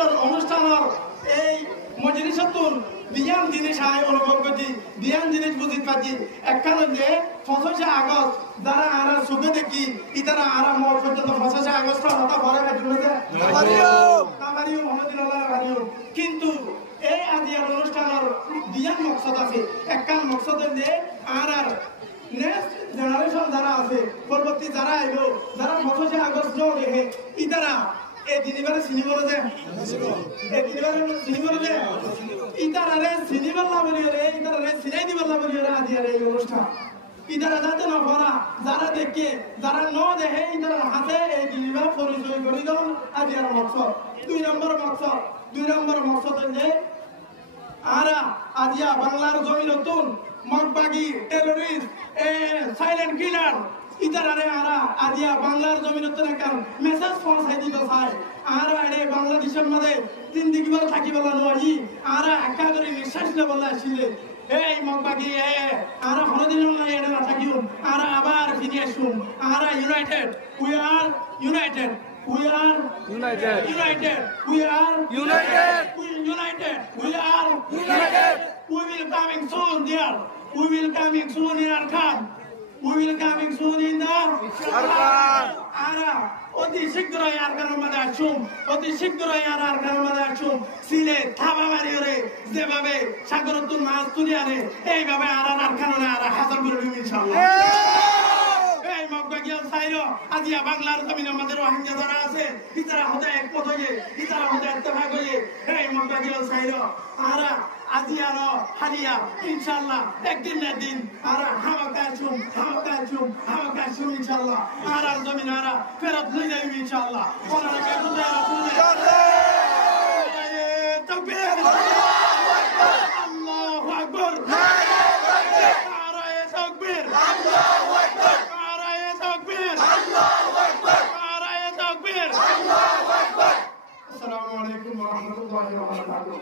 আগস্টের অনুষ্ঠানের এই মজলিসতুন দিয়ান জিনিস আয় অনুভব করছি দিয়ান জিনিস বুঝিত পাচ্ছি একখানে যে 25 আগস্ট যারা আরা সুখে দেখি ইতারা আরা মোট পর্যন্ত 25 আগস্ট হতা ভরে কিন্তু এই আজিয়ার অনুষ্ঠানের দিয়ান মকসদ আছে একখান মকসদ যে আর নেক্সট জেনারেশন যারা আছে পরবর্তী যারা আইব যারা 25 আগস্ট দেখে ইতারা এই দিনবারে সিনেমার যে এই দিনবারে সিনেমার যে ইতারারে সিনেমার লাভরিয়ে ইতারারে সিনাই দিবার লাভরিয়ে আজিয়ার এই অনুষ্ঠান ইতারা যাতে না পড়া যারা দেখে যারা ন দেখে ইতারা হাতে এই দিনবার পরিচয় করে দাও আজিয়ার মকসদ 2 নম্বর মকসদ যে আরা আজিয়া বাংলার জমি নতুন মগবাগি টেররিস্ট সাইলেন্ট কিলার ইতারারে আরা আজিয়া বাংলার জমি নতুন একটা মেসেজ পৌঁছাই দিতে চায় আরা এড়ে বাংলাদেশের মাঝে জিন্দিগি বলে থাকি বলা নয় আরা একা করে নিঃশ্বাস বলে আসলে এই মগবাগি আরা হরদিন না এড়ে না থাকিও আরা আবার ফিরে আসুন আরা united we are united We are united. We are united. We are united. We will coming soon, dear. We will coming soon in Arkan. We will coming soon in the Arkan. Ara. অতি শীঘ্রই আরকানের মধ্যে আসুন অতি শীঘ্রই আরকানের মধ্যে আসুন সিলে থাবা মারি রে যেভাবে সাগরতুন মাছ তুলি আরে এইভাবে আরকানের হাজার করে ইনশাআল্লাহ আজিয়া বাংলার জমিন আমাদের রোহিঙ্গা যারা আছে ইতারা হতে একমত হয়ে ইতারা হতে ইত্তেফাক হয়ে এই মগবাগিল সাইরো আরা আজিয়ার হালিয়া ইনশাআল্লাহ একদিন না দিন আরা হামাকাছুম ইনশাআল্লাহ আরা জমিন আরা ফেরত লই যাইবি ইনশাআল্লাহ ওনারা কে বুঝায় ইনশাআল্লাহ তাকবীর আল্লাহু আকবার নারায়ে তাকবীর আল্লাহু আকবার السلام عليكم ورحمة الله وبركاته.